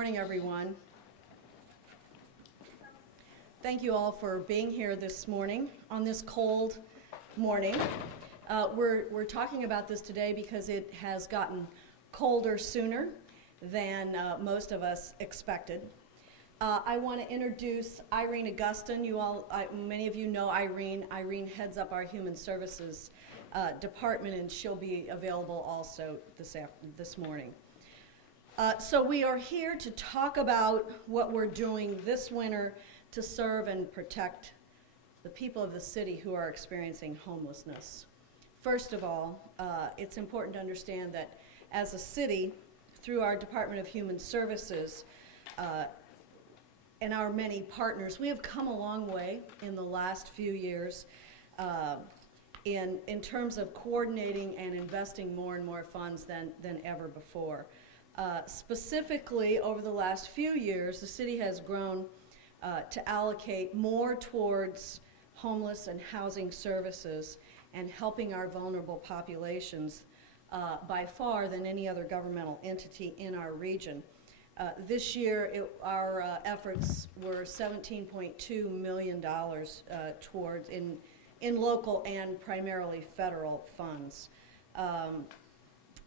morning, everyone. Thank you all for being here this morning on this cold morning. We're talking about this today because it has gotten colder sooner than most of us expected. I want to introduce Irene Augustin. Many of you know Irene. Irene heads up our Human Services department, and she'll be available also this morning. So we are here to talk about what we're doing this winter to serve and protect the people of the city who are experiencing homelessness. First of all, it's important to understand that as a city, through our Department of Human Services and our many partners, we have come a long way in the last few years in terms of coordinating and investing more and more funds than ever before. Specifically, over the last few years, the city has grown to allocate more towards homeless and housing services and helping our vulnerable populations by far than any other governmental entity in our region. This year, our efforts were $17.2 million towards in local and primarily federal funds.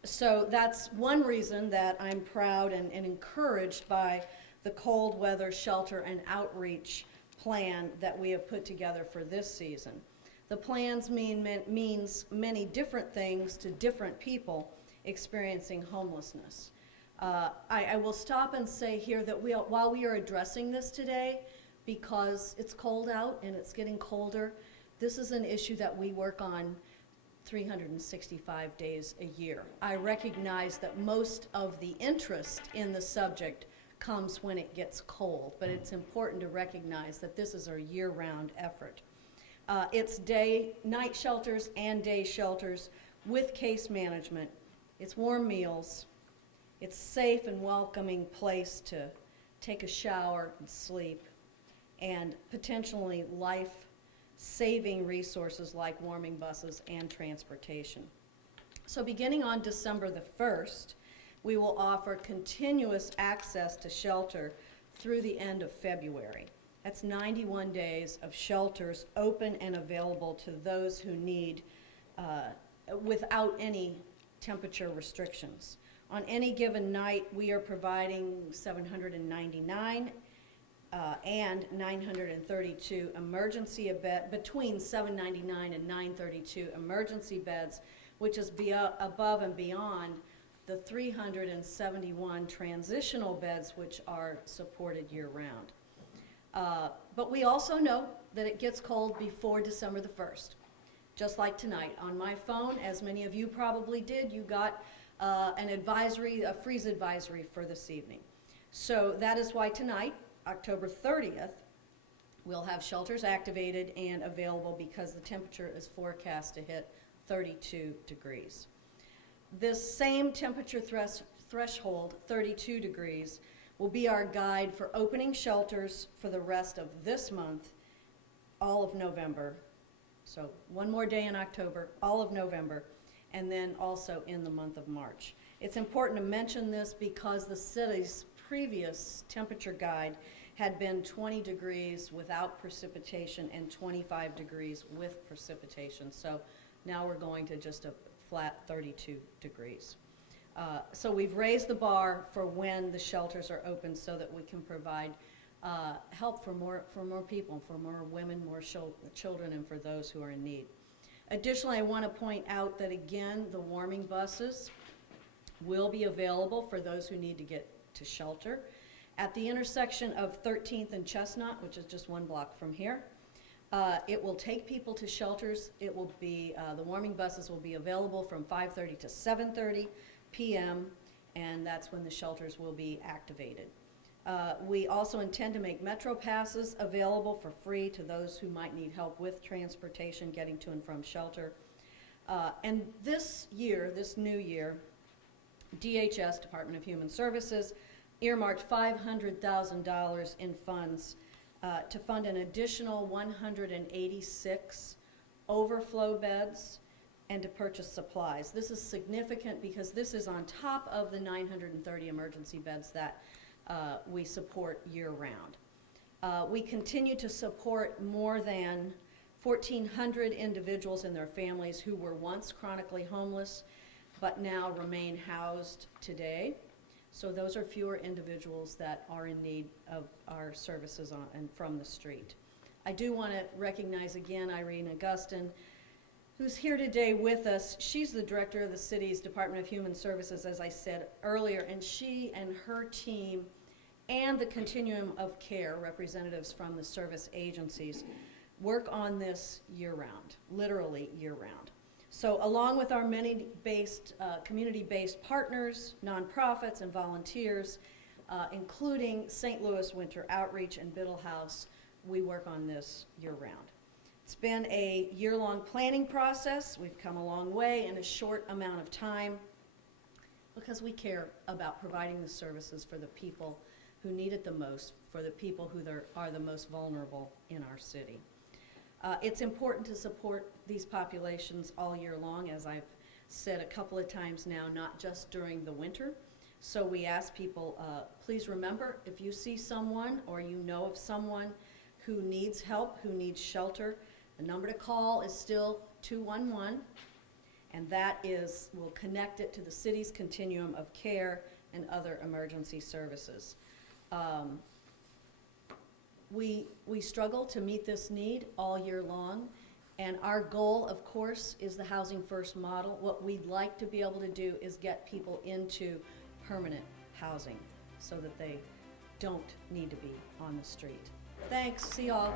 So that's one reason that I'm proud and encouraged by the cold weather shelter and outreach plan that we have put together for this season. The plans means many different things to different people experiencing homelessness. I will stop and say here that while we are addressing this today, because it's cold out and it's getting colder, this is an issue that we work on 365 days a year. I recognize that most of the interest in the subject comes when it gets cold, but it's important to recognize that this is a year-round effort. It's night shelters and day shelters with case management. It's warm meals. It's safe and welcoming place to take a shower and sleep, and potentially life-saving resources like warming buses and transportation. So beginning on December the 1st, we will offer continuous access to shelter through the end of February. That's 91 days of shelters open and available to those who need without any temperature restrictions. On any given night, we are providing 799 and 932 emergency beds, between 799 and 932 emergency beds, which is above and beyond the 371 transitional beds which are supported year-round. But we also know that it gets cold before December the 1st. Just like tonight, on my phone, as many of you probably did, you got a freeze advisory for this evening. So that is why tonight, October 30th, we'll have shelters activated and available because the temperature is forecast to hit 32 degrees. This same temperature threshold, 32 degrees, will be our guide for opening shelters for the rest of this month, all of November. So one more day in October, all of November, and then also in the month of March. It's important to mention this because the city's previous temperature guide had been 20 degrees without precipitation and 25 degrees with precipitation. So now we're going to just a flat 32 degrees. So we've raised the bar for when the shelters are open so that we can provide help for more people, for more women, more children, and for those who are in need. Additionally, I want to point out that, again, the warming buses will be available for those who need to get to shelter. At the intersection of 13th and Chestnut, which is just one block from here, it will take people to shelters. It will be, the warming buses will be available from 5:30 to 7:30 p.m., and that's when the shelters will be activated. We also intend to make Metro passes available for free to those who might need help with transportation getting to and from shelter. And this new year, DHS, Department of Human Services, earmarked $500,000 in funds to fund an additional 186 overflow beds and to purchase supplies. This is significant because this is on top of the 930 emergency beds that we support year-round. We continue to support more than 1,400 individuals and their families who were once chronically homeless but now remain housed today. So those are fewer individuals that are in need of our services and from the street. I do want to recognize again Irene Augustin, who's here today with us. She's the director of the city's Department of Human Services, as I said earlier, and she and her team and the continuum of care representatives from the service agencies work on this year-round, literally year-round. So along with our many community-based partners, nonprofits, and volunteers, including St. Louis Winter Outreach and Biddle House, we work on this year-round. It's been a year-long planning process. We've come a long way in a short amount of time because we care about providing the services for the people who need it the most, for the people who are the most vulnerable in our city. It's important to support these populations all year long, as I've said a couple of times now, not just during the winter. So we ask people, please remember, if you see someone or you know of someone who needs help, who needs shelter, the number to call is still 211, and that is, we'll connect it to the city's continuum of care and other emergency services. We struggle to meet this need all year long, and our goal, of course, is the Housing First model. What we'd like to be able to do is get people into permanent housing so that they don't need to be on the street. Thanks, see y'all.